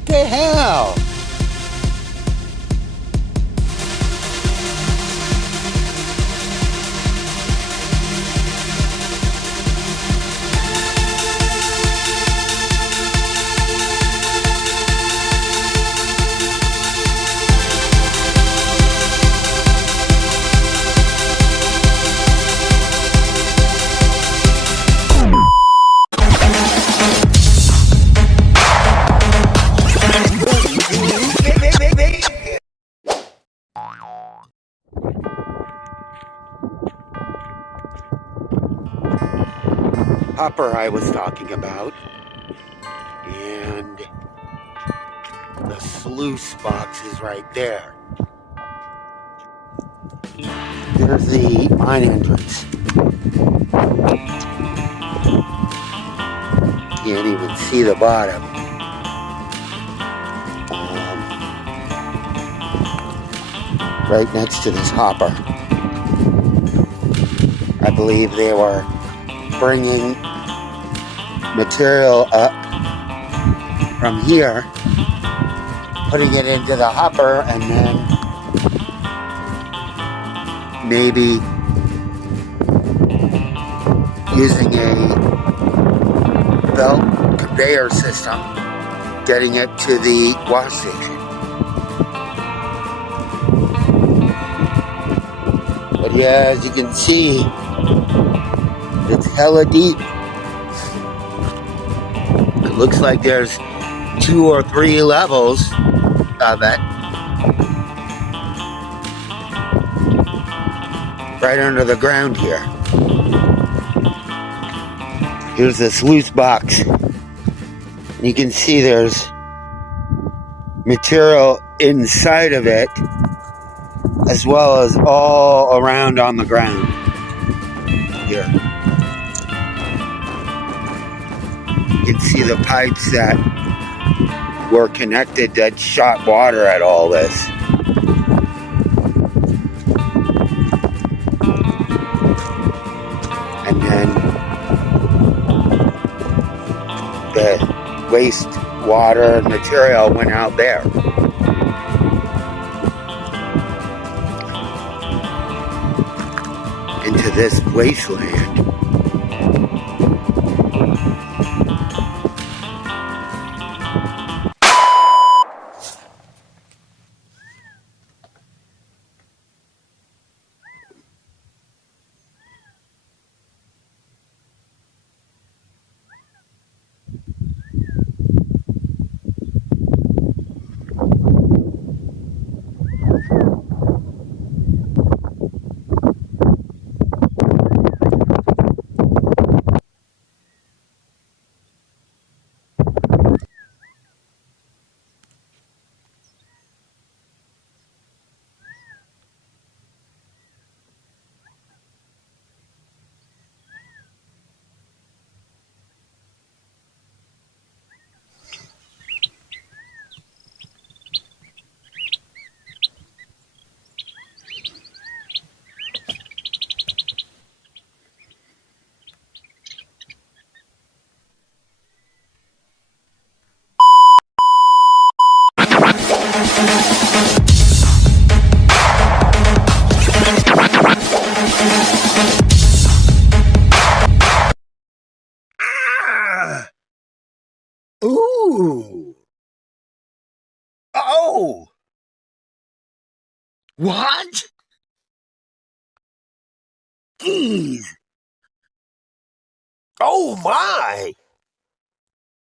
What the hell? Hopper I was talking about, and the sluice box is right there. There's the mine entrance. Can't even see the bottom. Right next to this hopper. I believe they were bringing material up from here, putting it into the hopper, and then maybe using a belt conveyor system, getting it to the wash station. But yeah, as you can see, it's hella deep. It looks like there's 2 or 3 levels of it. Right under the ground here. Here's the sluice box. You can see there's material inside of it, as well as all around on the ground here. You can see the pipes that were connected that shot water at all this. And then the waste water material went out there. Into this wasteland. Ooh. Oh. What? Jeez. Oh my.